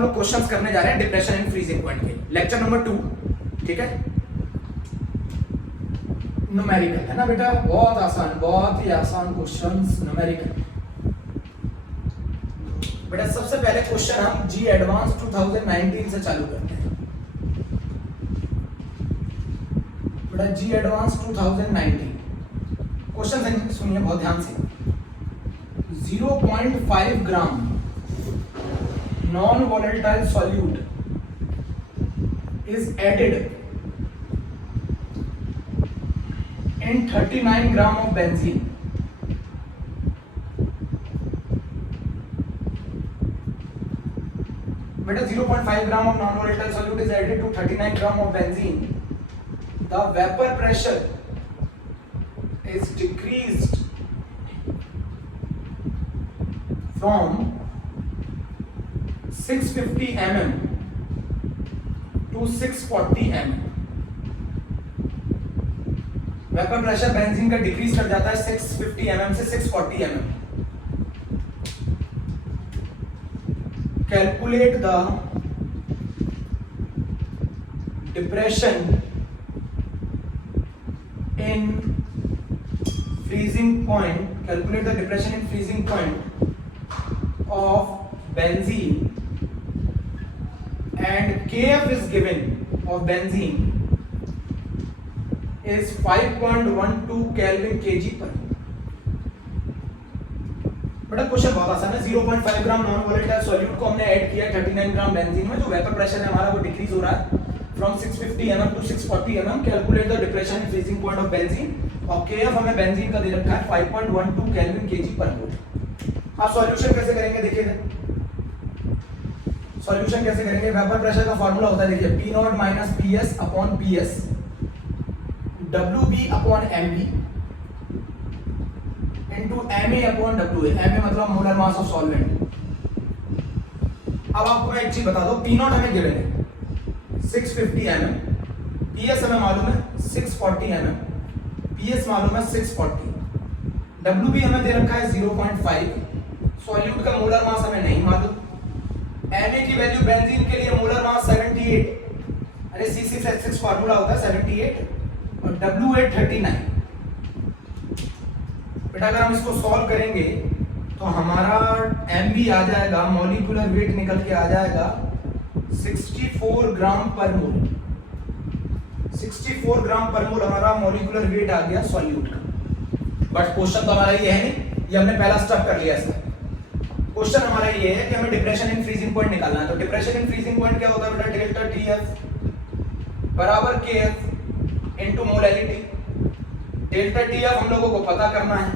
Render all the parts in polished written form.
हम लोग क्वेश्चंस करने जा रहे हैं डिप्रेशन एंड फ्रीजिंग पॉइंट के, लेक्चर नंबर 2, ठीक है। न्यूमेरिकल है ना बेटा, बहुत आसान, बहुत ही आसान क्वेश्चंस न्यूमेरिकल। बेटा सबसे पहले क्वेश्चन हम जी एडवांस 2019 से चालू करते हैं। बेटा जी एडवांस 2019 क्वेश्चन सुनिए बहुत ध्यान से। 0.5 ग्राम non-volatile solute is added in 39 gram of benzene. Beta 0.5 gram of non-volatile solute is added to 39 gram of benzene. The vapor pressure is decreased from 650 mm to 640 mm. Vapour pressure benzene का decrease कर जाता है 650 mm से 640 mm. Calculate the depression in freezing point, calculate the depression in freezing point of benzene and Kf is given of benzene is 5.12 Kelvin kg per। बड़ा question बहुत आसान है। 0.5 ग्राम non volatile solute को हमने ऐड किया 39 gram benzene में, जो vapour pressure है हमारा वो डिक्रीज हो रहा है from 650 mm to 640 mm। Calculate the depression in freezing point of benzene, और Kf हमें बेंजीन का दे रखा है 5.12 केल्विन kg पर मोल। आप सॉल्यूशन कैसे करेंगे देखिए, सॉल्यूशन कैसे करेंगे। वेपर प्रेशर का फार्मूला होता है देखिए, P not minus PS upon PS, WB upon MB into MA upon WA। MA मतलब मोलर मास ऑफ सॉल्वेंट। अब आपको मैं एक चीज बता दूं, P नॉट हमें गिवन है 650 mm, PS हमें मालूम है 640 mm, PS मालूम है 640, WB हमें दे रखा है 0.5, सॉल्यूट का मोलर मास हमें नहीं मालूम। Na की वैल्यू बेंजीन के लिए मोलर मास 78, अरे C6H6 फार्मूला होता है 78, और W8 39। बेटा अगर हम इसको सॉल्व करेंगे तो हमारा MB आ जाएगा, मॉलिक्यूलर वेट निकल के आ जाएगा 64 ग्राम पर मोल। 64 ग्राम पर मोल हमारा मॉलिक्यूलर वेट आ गया सॉल्यूट का। बट क्वेश्चन तो हमारा ये है नहीं, ये हमने पहला स्टेप कर लिया इसका। क्वेश्चन हमारा ये है कि हमें डिप्रेशन इन फ्रीजिंग पॉइंट निकालना है। तो डिप्रेशन इन फ्रीजिंग पॉइंट क्या होता है बेटा, डेल्टा TF बराबर KF into molality. Delta TF हम लोगों को पता करना है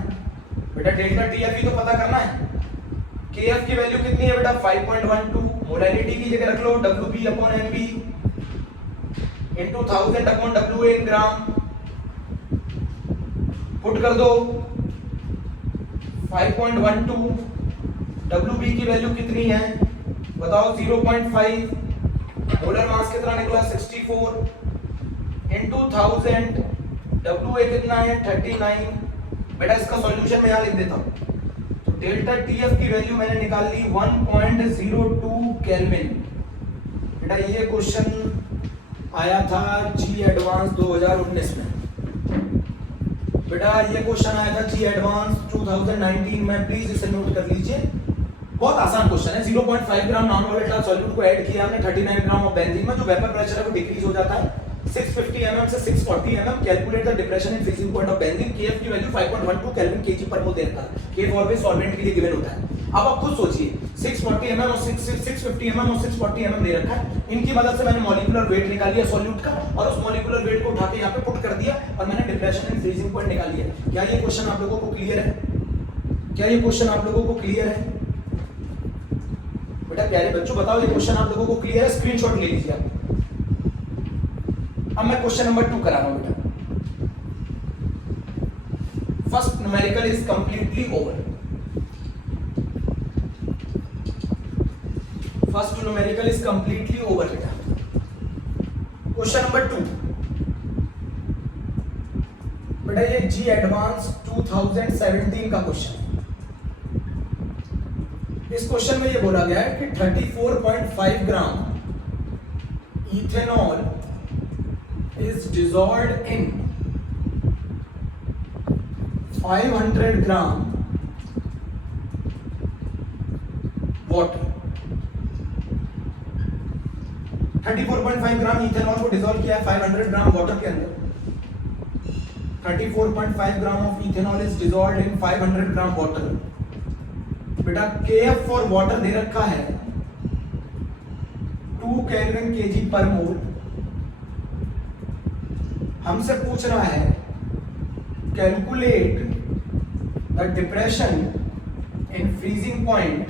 बेटा, डेल्टा TF ही तो पता करना है। KF की वैल्यू कितनी है बेटा 5.12, मोलैलिटी की जगह रख लो WB upon MB into 1000 upon WA इन ग्राम, पुट कर दो 5.12, WB की वैल्यू कितनी है बताओ 0.5, मोलर मास कितना निकला 64 इनटू 1000, WA कितना है 39। बेटा इसका सॉल्यूशन मैं यहां लिख देता हूं। तो डेल्टा TF की वैल्यू मैंने निकाल ली 1.02 केल्विन। बेटा ये क्वेश्चन आया था जी एडवांस 2019 में। बेटा ये क्वेश्चन आया था जी एडवांस 2019 में, प्लीज इसे नोट कर लीजिए। बहुत आसान क्वेश्चन है। 0.5 ग्राम नॉन वोलेटाइल सॉल्यूट को ऐड किया हमने 39 ग्राम ऑफ बेंजीन में, जो वेपर प्रेशर है वो डिक्रीज हो जाता है 650 mm से 640 mm। Calculate the depression in freezing point of benzene. Kf की वैल्यू 5.12 केल्विन kg पर मोल देता है। Kf ऑलवेज सॉल्वेंट के लिए गिवन होता है। अब आप खुद सोचिए 640 mm और 650 mm और 640 mm दे रखा है, इनकी मदद से मैंने मॉलिक्यूलर वेट निकाल लिया सॉल्यूट का, और उस मॉलिक्यूलर वेट को उठा के यहाँ पे पुट कर दिया, और मैंने डिप्रेशन इन फ्रीजिंग पॉइंट निकाल लिया। क्या ये क्वेश्चन आप लोगों को क्लियर है? क्या ये क्वेश्चन आप लोगों को क्लियर है? बेटा प्यारे बच्चों बताओ ये क्वेश्चन आप लोगों को क्लियर है? स्क्रीनशॉट ले लीजिए आप। अब मैं क्वेश्चन नंबर 2 करा रहा हूं बेटा। First numerical is completely over. First numerical is completely over बेटा। क्वेश्चन नंबर 2 बेटा, ये जी एडवांस 2017 का क्वेश्चन है। इस क्वेश्चन में ये बोला गया है कि 34.5 gram ethanol is dissolved in 500 gram water. 34.5 gram ethanol को डिसॉल्व किया है 500 ग्राम वाटर के अंदर। 34.5 gram of ethanol is dissolved in 500 gram water. बेटा KF फॉर वाटर दे रखा है 2 केल्विन kg पर मोल। हमसे पूछ रहा है calculate the depression in freezing point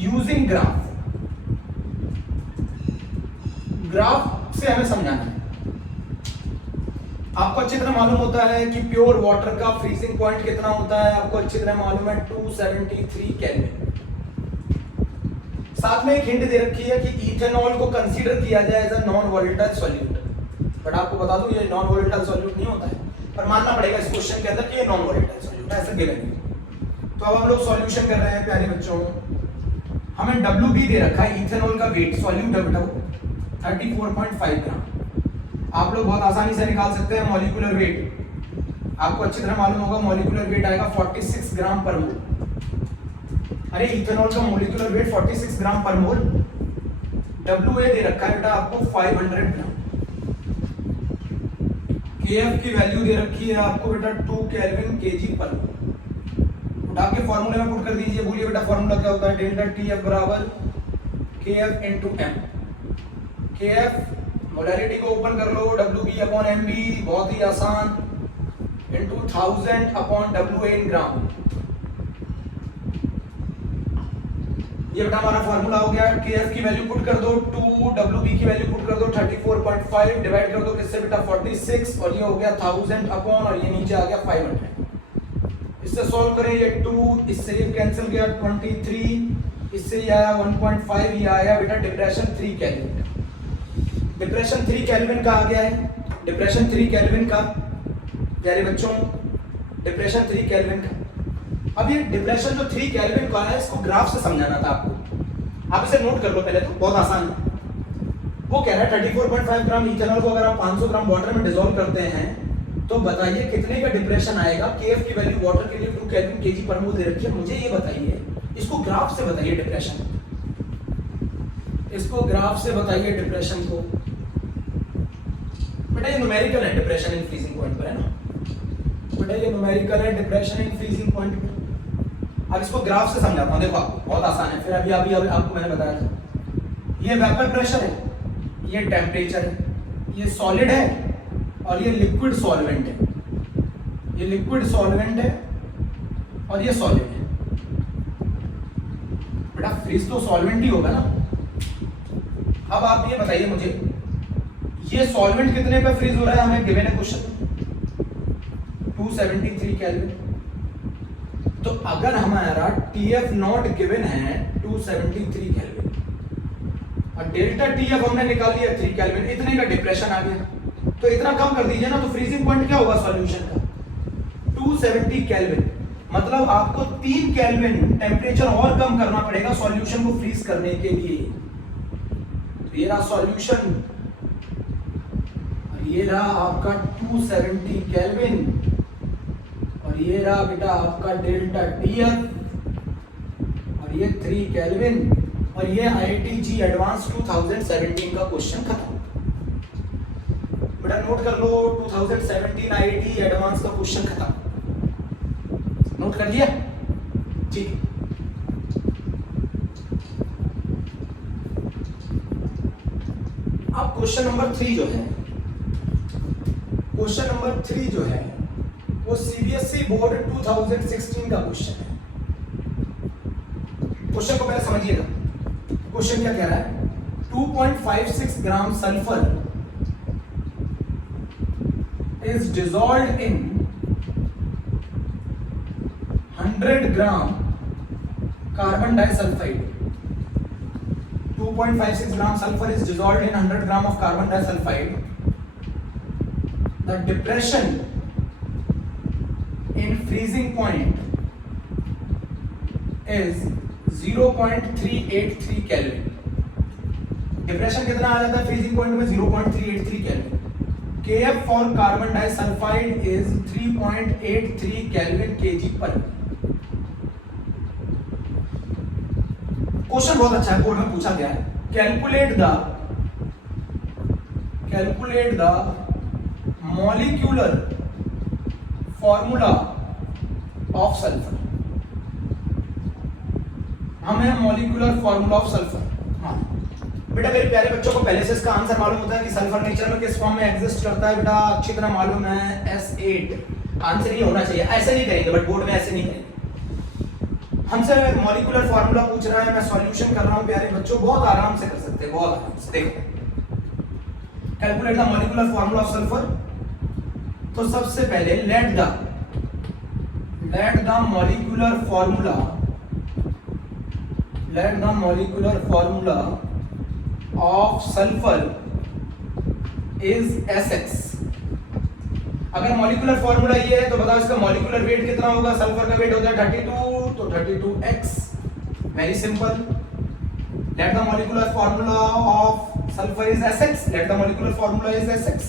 using graph. Graph से हमें समझाना है। आपको अच्छी तरह मालूम होता है कि प्योर वाटर का फ्रीजिंग पॉइंट कितना होता है, आपको अच्छी तरह मालूम है 273 केल्विन। साथ में एक हिंट दे रखी है कि इथेनॉल को कंसीडर किया जाए as a non volatile solute. But आपको बता दूं ये नॉन वोलेटाइल सॉल्यूट नहीं होता है, पर मानना पड़ेगा इस क्वेश्चन के अंदर कि ये नॉन वोलेटाइल सॉल्यूट है, ऐसा गिवन है। तो अब हम लोग सॉल्यूशन कर रहे हैं प्यारे बच्चों। हमें WB दे रखा है इथेनॉल का वेट सॉल्यूट है बेटा 34.5 ग्राम। आप लोग बहुत आसानी से निकाल सकते हैं मॉलिक्यूलर वेट। आपको अच्छी तरह मालूम होगा मॉलिक्यूलर वेट आएगा 46 ग्राम पर मोल। अरे इथेनॉल का मॉलिक्यूलर वेट 46 ग्राम पर मोल। WA दे रखा है बेटा आपको 500 ग्राम। KF की वैल्यू दे रखी है आपको बेटा 2 केल्विन kg पर मोल। उठा के फॉर्मूले में पुट कर दीजिए। बोलिए बेटा फॉर्मूला क्या होता है? डेल्टा TF बराबर KF into M। KF molarity को ओपन कर लो WB अपॉन MB, बहुत ही आसान, इनटू 1000 अपॉन WA इन ग्राम। ये बेटा हमारा फार्मूला हो गया। KF की वैल्यू पुट कर दो 2, WB की वैल्यू पुट कर दो 34.5, डिवाइड कर दो किससे बेटा 46, और ये हो गया 1000 अपॉन, और ये नीचे आ गया 500। इससे सॉल्व करें, ये 2 इससे ये कैंसिल गया 23, इससे ये आया 1.5, ये आया बेटा डिप्रेशन 3 केल्विन। डिप्रेशन 3 केल्विन का आ गया है। डिप्रेशन 3 केल्विन का प्यारे बच्चों, डिप्रेशन 3 केल्विन का। अब ये डिप्रेशन जो 3 केल्विन का है इसको ग्राफ से समझाना था आपको। आप इसे नोट कर लो पहले, तो बहुत आसान है। वो कह रहा है 34.5 ग्राम इथेनॉल को अगर आप 500 ग्राम वाटर में डिसॉल्व करते हैं तो बताइए कितने का डिप्रेशन आएगा। KF की वैल्यू वाटर के लिए 2 केल्विन kg पर मोल दे रखी है। मुझे ये बताइए, इसको ग्राफ से बताइए डिप्रेशन, इसको ग्राफ से बताइए डिप्रेशन को। बेटा ये न्यूमेरिकल है डिप्रेशन इन फ्रीजिंग पॉइंट पर, है ना बेटा, ये न्यूमेरिकल है डिप्रेशन इन फ्रीजिंग पॉइंट पर। अब इसको ग्राफ से समझाता हूं, देखो आपको बहुत आसान है। फिर अभी आपको मैंने बताया था, ये वेपर प्रेशर है, ये टेम्परेचर है, ये सॉलिड है और ये लिक्विड सॉल्वेंट है। ये लिक्विड सॉल्वेंट है और ये सॉलिड है। बेटा फ्रीज तो सॉल्वेंट ही होगा ना। अब आप ये बताइए मुझे, ये सॉल्वेंट कितने पे फ्रीज हो रहा है? हमें गिवन है क्वेश्चन 273 केल्विन। तो अगर हमारा TF नॉट गिवन है 273 केल्विन और डेल्टा TF हमने निकाल लिया 3 केल्विन, इतने का डिप्रेशन आ गया, तो इतना कम कर दीजिए ना, तो फ्रीजिंग पॉइंट क्या होगा सॉल्यूशन का? 270 केल्विन। मतलब आपको 3 केल्विन टेम्परेचर और कम करना पड़ेगा सॉल्यूशन को फ्रीज करने के लिए। तो ये रहा सॉल्यूशन, ये रहा आपका 270 केल्विन, और ये रहा बेटा आपका डेल्टा TF, और ये 3 केल्विन, और ये IIT एडवांस 2017 का क्वेश्चन खत्म। बेटा नोट कर लो 2017 IIT एडवांस का क्वेश्चन खत्म। नोट कर लिया? ठीक। अब क्वेश्चन नंबर 3 जो है, क्वेश्चन नंबर 3 जो है वो CBSE बोर्ड 2016 का क्वेश्चन है। क्वेश्चन को पहले समझिएगा। क्वेश्चन क्या कह रहा है? 2.56 ग्राम sulphur is dissolved in 100 gram carbon disulphide. 2.56 gram sulfur is dissolved in 100 gram of carbon disulfide. The depression in freezing point is 0.383 kelvin. Depression कितना आ जाता है फ्रीजिंग पॉइंट में? 0.383 kelvin. Kf for carbon disulfide is 3.83 Kelvin kg per। Question बहुत अच्छा है, board में पूछा गया है। Calculate the molecular formula of sulphur. हमें मॉलिक्यूलर फॉर्मूला ऑफ सल्फर। हाँ बेटा, मेरे प्यारे बच्चों को पहले से इसका आंसर मालूम होता है कि सल्फर नेचर में किस फॉर्म में एग्जिस्ट करता है। बेटा अच्छी तरह मालूम है, S8। आंसर ये होना चाहिए। ऐसे नहीं करेंगे, बट बोर्ड में ऐसे नहीं करेंगे। हमसे मॉलिक्यूलर फार्मूला पूछ रहा है, मैं सॉल्यूशन कर रहा हूं प्यारे बच्चों, बहुत आराम से कर सकते हैं, बहुत आराम से। देखो, calculate the molecular formula of sulphur. तो सबसे पहले let the molecular formula of sulphur is Sx। अगर मॉलिक्यूलर फार्मूला ये है तो बताओ इसका मॉलिक्यूलर वेट कितना होगा? सल्फर का वेट होता है 32, तो 32x। Very simple. Let the molecular formula of sulphur is Sx। Let the molecular formula is Sx।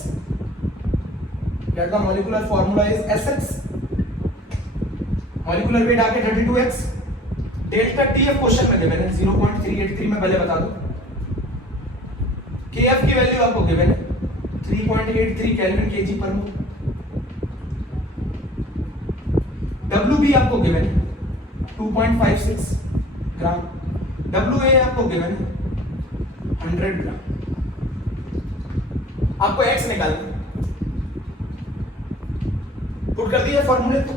Let the molecular formula is Sx। Molecular weight आके 32x। डेल्टा Tf क्वेश्चन में given है 0.383। में पहले बता दो Kf की value आपको given है 3.83 केल्विन kg पर मोल। Wb आपको गिवन है 2.56 ग्राम। Wa आपको गिवन है 100 ग्राम। आपको x निकालना, पुट कर दिया फॉर्मूले तो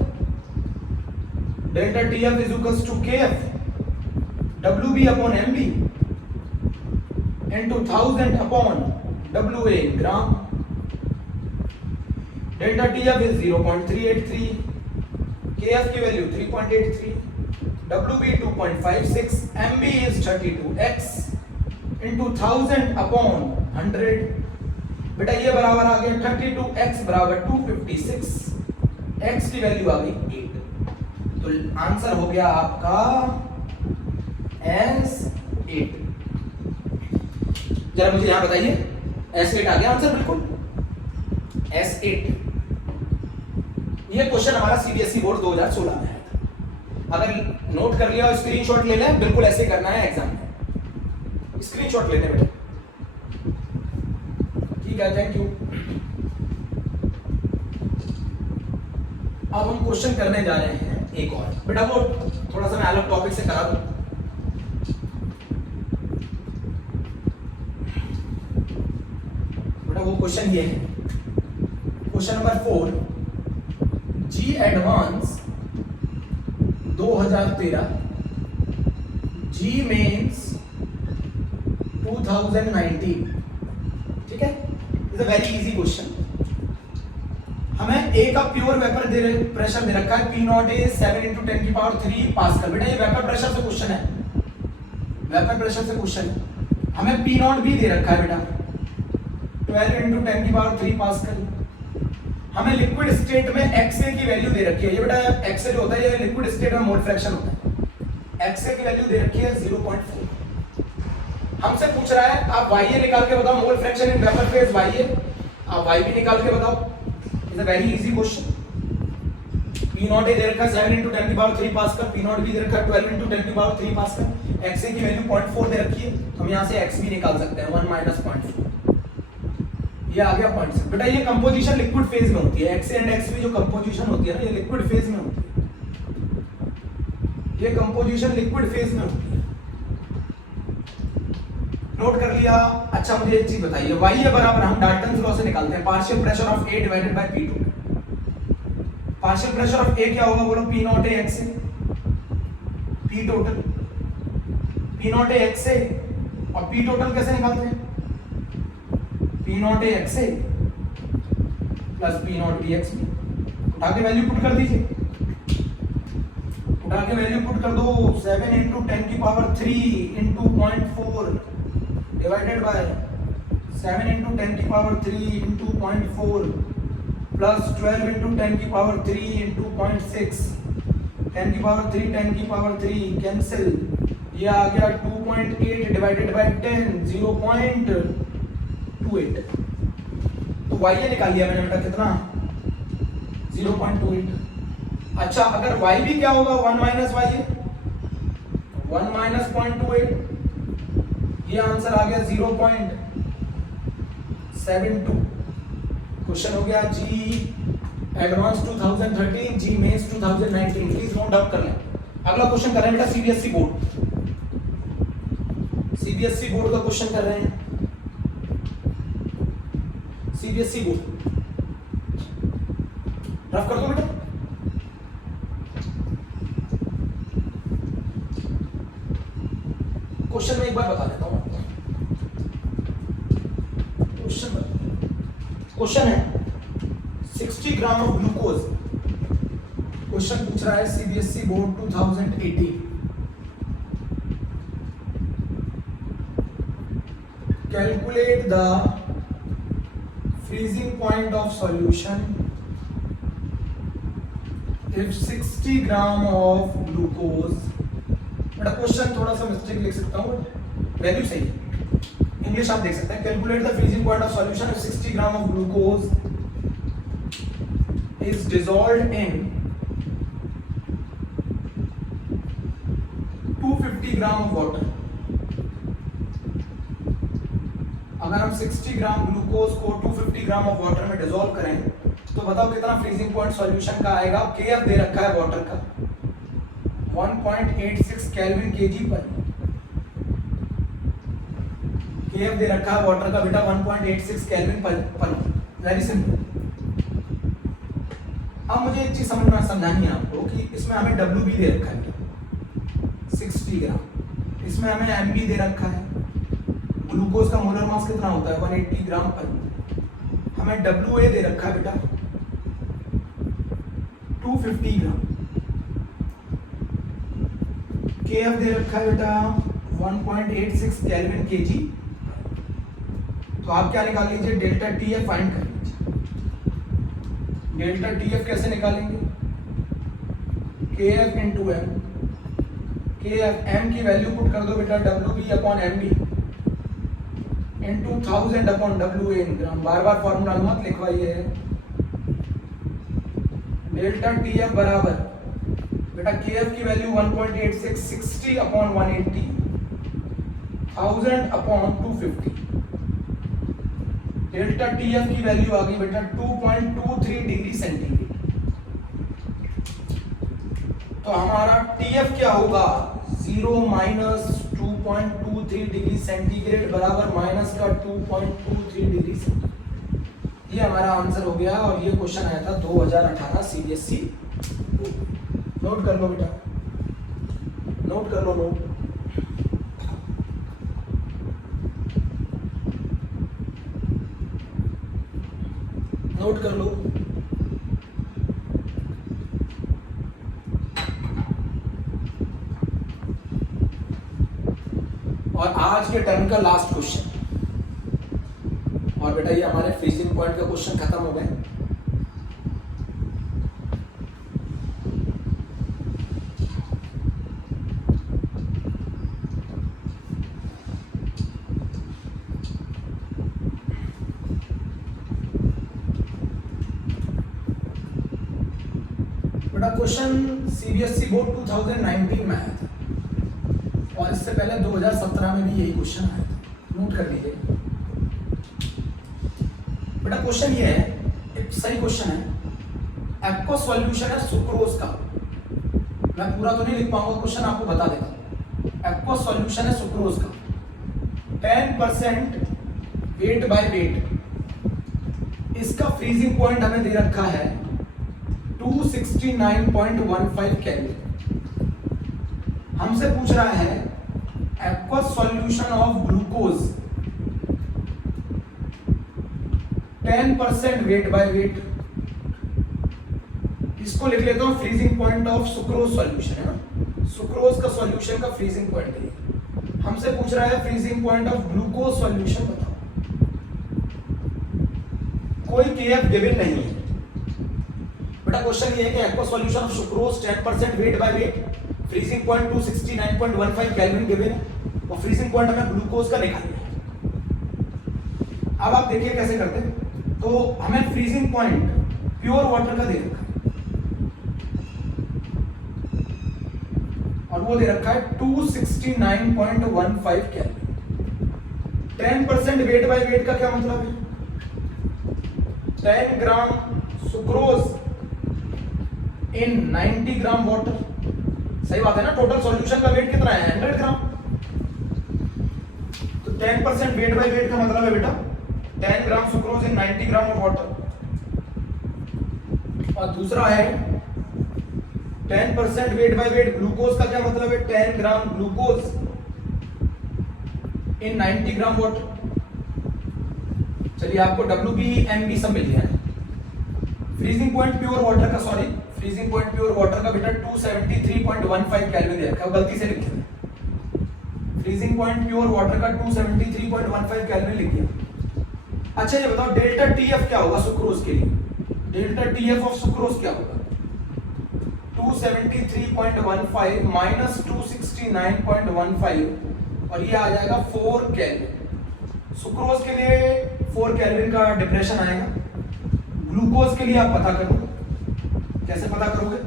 delta Tf is equals to Kf Wb upon Mb into 1000 upon Wa in gram। Delta Tf is 0.383, Kf की value 3.83, Wb 2.56, Mb is 32x into 1000 upon 100। बेटा ये बराबर आ गया 32x बराबर 256, x की वैल्यू आ गई 8। तो आंसर हो गया आपका S8। जरा मुझे यहां बताइए, S8 आ गया आंसर बिल्कुल, S8। ये क्वेश्चन हमारा सीबीएसई बोर्ड 2016 में आया था। अगर नोट कर लिया और स्क्रीनशॉट ले लें, बिल्कुल ऐसे करना है एग्जाम में, स्क्रीनशॉट लेने बेटा। ठीक है, थैंक यू। अब हम क्वेश्चन करने जा रहे हैं एक और। बेटा वो थोड़ा सा मैं अलग टॉपिक से करा दूं। वो क्वेश्चन ये है, क्वेश्चन नंबर 4, जी एडवांस 2013, जी मेंस 2019। ठीक है, it's a very easy question. हमें ए का प्योर वेपर प्रेशर दे रखा है, P नॉट ए 7 × 10³ पास्कल। बेटा ये वेपर प्रेशर से क्वेश्चन है, वेपर प्रेशर से क्वेश्चन है। हमें P नॉट भी दे रखा है बेटा 12 × 10³ पास्कल। हमें लिक्विड स्टेट में XA की वैल्यू दे रखी है। ये बेटा XA जो होता है ये लिक्विड स्टेट में मोल फ्रैक्शन होता है। XA की वैल्यू दे रखी है 0.4। हमसे पूछ रहा है आप YA निकाल के बताओ, mole fraction in vapour phase YA। आप Y भी निकाल के बताओ। It's a very easy question. P not they रखा है 7 × 10³ पास्कल, P नॉट भी दे रखा है 12 × 10³ पास्कल। XA की वैल्यू 0.4 दे रखी है, हम यहां से X भी निकाल सकते हैं 1 - 0.4। ये आ गया पॉइंट। बेटा ये कंपोजिशन लिक्विड फेज में होती है, XA एंड XB जो कंपोजिशन होती है ना, ये लिक्विड फेज में होती है। ये कंपोजिशन लिक्विड फेज में होती है। नोट कर लिया। अच्छा मुझे एक चीज बताइए, YA बराबर हम डाल्टन्स लॉ से निकालते हैं, partial pressure of A divided by P total. Partial pressure of A क्या होगा बोलो? P not A XA, P total, P not A XA और P टोटल कैसे निकालते हैं? P not A XA plus P not B XB। उठा के value put कर दीजिए, उठा के वैल्यू पुट कर दो। 7 × 10³ × 0.4 डिवाइडेड बाय 7 × 10³ × 0.4 प्लस 12 × 10³ × 0.6 10 की पावर 3 10 की पावर 3 कैंसिल, ये आ गया 2.8 डिवाइडेड बाय 10 0.28। तो y ये निकाल लिया मैंने बेटा कितना 0.28। अच्छा अगर y भी क्या होगा 1 माइनस y है 1 माइनस 0.28, ये आंसर आ गया 0.72। क्वेश्चन हो गया JEE advance 2013 JEE mains 2019, please note down कर लें। अगला क्वेश्चन कर रहे हैं बेटा सीबीएसई बोर्ड, सीबीएसई बोर्ड का क्वेश्चन कर रहे हैं, सीबीएसई बोर्ड रफ कर दो बेटा। क्वेश्चन में एक बार बता देता हूं आपको, क्वेश्चन है 60 ग्राम ऑफ ग्लूकोज। क्वेश्चन पूछ रहा है CBSE board 2018, calculate the freezing point of solution if 60 gram of glucose, बड़ा क्वेश्चन थोड़ा सा मिस्टेक लिख सकता हूँ, वैल्यू सही है, इंग्लिश आप देख सकते हैं। Calculate the freezing point of solution if 60 gram of glucose is dissolved in 250 gram of water. अगर हम 60 ग्राम ग्लूकोज को 250 ग्राम ऑफ वाटर में डिसॉल्व करें तो बताओ कितना फ्रीजिंग पॉइंट सॉल्यूशन का आएगा। केएफ दे रखा है वाटर का 1.86 केल्विन केजी पर, केएफ दे रखा है वाटर का बेटा 1.86 केल्विन पर। Very simple. अब मुझे एक चीज समझानी है आपको कि इसमें हमें डब्ल्यू बी दे रखा है 60 ग्राम, इसमें हमें एम बी दे रखा है, ग्लूकोज का मोलर मास कितना होता है 180 ग्राम पर, हमें WA दे रखा है बेटा 250 ग्राम, KF दे रखा है बेटा 1.86 केल्विन केजी। तो आप क्या निकाल लीजिए डेल्टा TF फाइंड कर लीजिए। डेल्टा TF कैसे निकालेंगे KF into M, KF M की वैल्यू पुट कर दो बेटा WB upon MB into 1000 upon WA in gram, bar bar formula मत लिखवाइए। डेल्टा TF बराबर बेटा KF की value 1.86 60 upon 180 1000 upon 250, delta TF की वैल्यू आ गई बेटा 2.23 डिग्री सेंटीग्रेड। तो हमारा TF क्या होगा 0 माइनस 2.23 डिग्री सेंटीग्रेड बराबर माइनस का 2.23 डिग्री सेंटीग्रेड। ये हमारा आंसर हो गया और ये क्वेश्चन आया था 2018 सीबीएसई। नोट कर लो बेटा, नोट कर लो, नोट कर लो। और आज के टर्म का लास्ट क्वेश्चन, और बेटा ये हमारे फ्रीजिंग पॉइंट का क्वेश्चन खत्म हो गए। बेटा क्वेश्चन सीबीएसई बोर्ड 2019 में आया था और इससे पहले 2017 में भी यही क्वेश्चन आया था, नोट कर लीजिए। बेटा क्वेश्चन ये है, एक सही क्वेश्चन है, एक्वा सॉल्यूशन है सुक्रोज का। मैं पूरा तो नहीं लिख पाऊंगा, क्वेश्चन आपको बता देता हूं। एक्वा सॉल्यूशन है सुक्रोज का, 10% वेट बाय वेट, इसका फ्रीजिंग पॉइंट हमें दे रखा है 269.15 केल्विन। हमसे पूछ रहा है aqua solution of glucose 10% weight by weight, इसको लिख लेता हूं freezing point of sucrose solution है ना, सुक्रोज का सॉल्यूशन का फ्रीजिंग पॉइंट है। हमसे पूछ रहा है freezing point of glucose solution बताओ। कोई केएफ गिवन नहीं है बेटा क्वेश्चन ये है कि aqua solution of sucrose 10% weight by weight, freezing point 269.15 kelvin given है और फ्रीजिंग पॉइंट हमें ग्लूकोज का निकालना है। अब आप देखिए कैसे करते हैं। तो हमें फ्रीजिंग पॉइंट प्योर वाटर का दे रखा है और वो दे रखा है 269.15 केल्विन। 10% वेट बाय वेट का क्या मतलब है? 10 gram sucrose in 90 gram water. सही बात है ना? टोटल सॉल्यूशन का वेट कितना है? 100 ग्राम। तो 10% वेट बाय वेट का मतलब है बेटा 10 gram sucrose in 90 gram of water. और दूसरा है 10% वेट बाय वेट ग्लूकोज का क्या मतलब है? 10 gram glucose in 90 gram water. चलिए आपको WBMB सब मिल गया है। फ्रीजिंग पॉइंट प्योर वाटर का, sorry freezing point pure water का बेटा 273.15 केल्विन दे रखा है, गलती से लिख दिया। फ्रीजिंग पॉइंट प्योर वाटर का 273.15 केल्विन लिख दिया। अच्छा ये बताओ डेल्टा TF क्या होगा सुक्रोज के लिए? डेल्टा TF ऑफ सुक्रोज क्या होगा? 273.15 माइनस 269.15 और ये आ जाएगा 4 केल्विन। सुक्रोज के लिए 4 केल्विन का डिप्रेशन आएगा। ग्लूकोज के लिए आप पता करो, कैसे पता करोगे?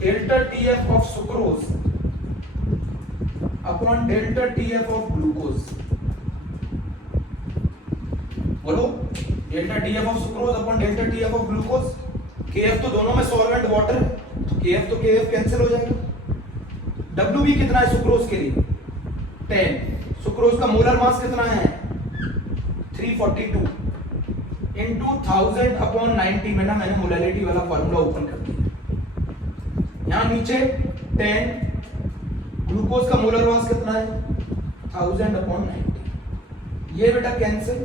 Delta TF of sucrose upon delta TF of glucose. बोलो, delta TF of sucrose upon delta TF of glucose. KF तो दोनों में सॉल्वेंट वाटर है, तो KF तो KF कैंसिल हो जाएगा। WB कितना है सुक्रोज के लिए? 10। सुक्रोज का मोलर मास कितना है? 342 इंटू 1000 अपॉन 90 में ना मैंने मोलैरिटी वाला फॉर्मूला ओपन कर दिया। यहां नीचे 10, ग्लूकोज का मोलर मास कितना है? 1000 अपॉन 90। ये बेटा कैंसिल,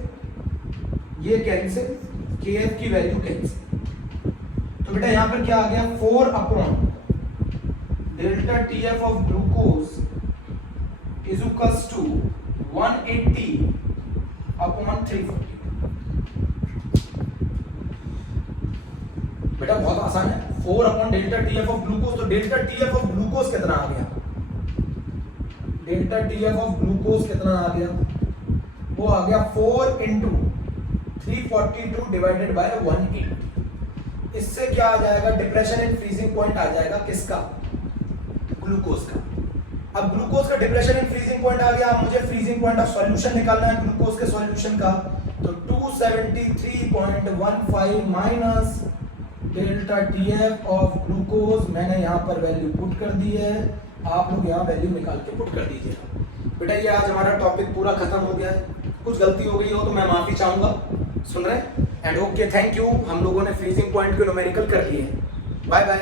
ये कैंसिल, KF की वैल्यू कैंसिल। तो बेटा यहां पर क्या आ गया? 4 upon delta TF of glucose is equals to 180 upon 340। बेटा बहुत आसान है। 4 upon delta TF of glucose, तो डेल्टा TF ऑफ ग्लूकोज कितना आ गया? डेल्टा TF ऑफ ग्लूकोज कितना आ गया? वो आ गया 4 इंटू 342 डिवाइडेड बाय 180। इससे क्या आ जाएगा? डिप्रेशन इन फ्रीजिंग पॉइंट आ जाएगा किसका? ग्लूकोज का। अब ग्लूकोज का डिप्रेशन इन फ्रीजिंग पॉइंट आ गया। मुझे फ्रीजिंग पॉइंट ऑफ सॉल्यूशन निकालना है ग्लूकोज के सॉल्यूशन का। तो 273.15 minus delta TF of glucose, मैंने यहाँ पर वैल्यू पुट कर दी है। आप लोग यहाँ वैल्यू निकाल के पुट कर दीजिएगा। बेटा ये आज हमारा टॉपिक पूरा खत्म हो गया है। कुछ गलती हो गई हो तो मैं माफी चाहूंगा। सुन रहे हैं? And okay, thank you. हम लोगों ने फ्रीजिंग पॉइंट के न्यूमेरिकल कर लिए। Bye bye.